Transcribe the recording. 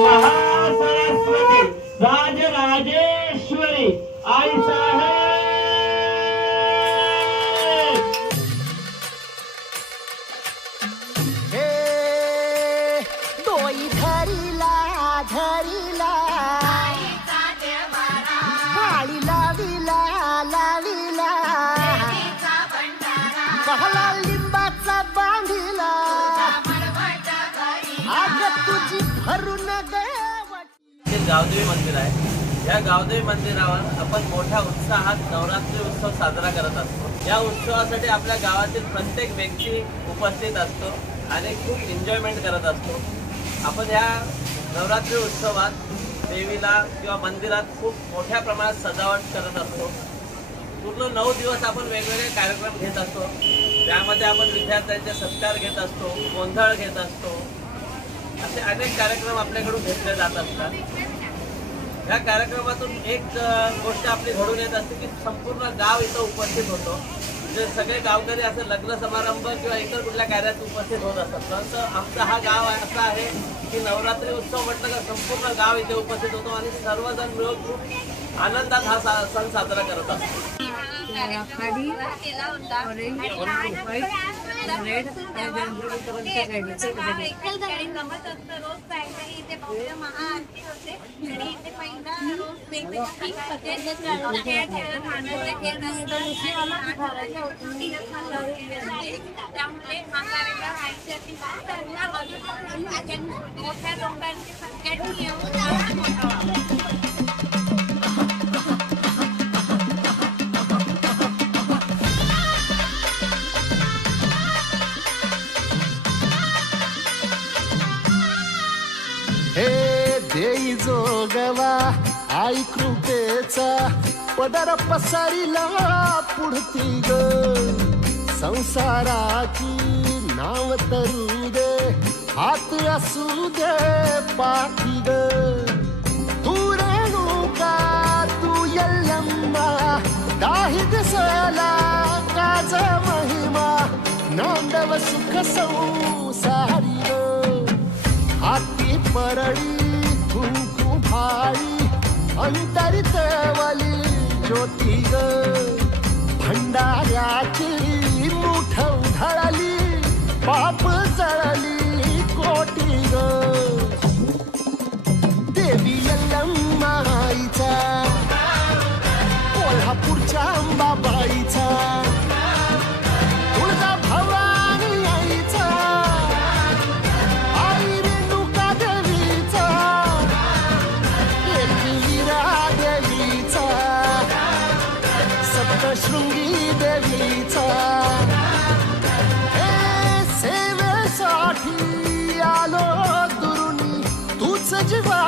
महासरस्वती राजराजेश्वरी आई साहेब हे डोई धरीला धरीला पाळी लाविला लाविला बहला लिंबाचा बांधिला आज तुझी भरून हे गावदेवी मंदिर आहे। या गावदेवी मंदिरावर आपण मोठ्या उत्साहात नवरात्री उत्सव साजरा करत असतो। या उत्सवासाठी आपल्या गावातील प्रत्येक व्यक्ती उपस्थित असतो आणि खूप एन्जॉयमेंट करत असतो। आपण या नवरात्री उत्सवात देवीला किंवा मंदिरात खूप मोठ्या प्रमाणात सजावट करत असतो। पूर्ण 9 दिवस आपण वेगवेगळे कार्यक्रम घेत असतो। त्यामध्ये आपण विद्यार्थ्यांचे सत्कार घेत असतो, गोंधळ घेत असतो, असे अनेक कार्यक्रम आपल्याकडून घेतले जात असतात। या कार्यक्रमातून एक गोष्ट आपली घडून येत असते की संपूर्ण गाव इथं उपस्थित होतो। म्हणजे सगळे गावकरी असं लग्न समारंभ किंवा इतर कुठल्या कार्यात उपस्थित होत असतात, परंतु आमचा हा गाव असा आहे की नवरात्री उत्सव म्हटलं का संपूर्ण गाव इथे उपस्थित होतो आणि सर्वजण मिळून खूप आनंदात हा सण साजरा करत असतो। हे देई जोगवा आई कृपेचा पदर पसरिला पुढती ग संसाराची नाव तरू दे हात असू दे पाठी ग तू रेणुका तू यल्लम्मा दाही दिसला काज महिमा नांदव सुख संसारी ग हाती परळी कुंकू भाई अंतरितवली ज्योती ग भंडाऱ्याची मुठ उधळली पाप जळली कोटी ग देवी यल्लम्माईचा कोल्हापूरच्या अंबाबाईचा तुळजा भवानी आईचा शृंगी देवीचा हे सेवेसाठी आलो दुरुनी तूच जीवा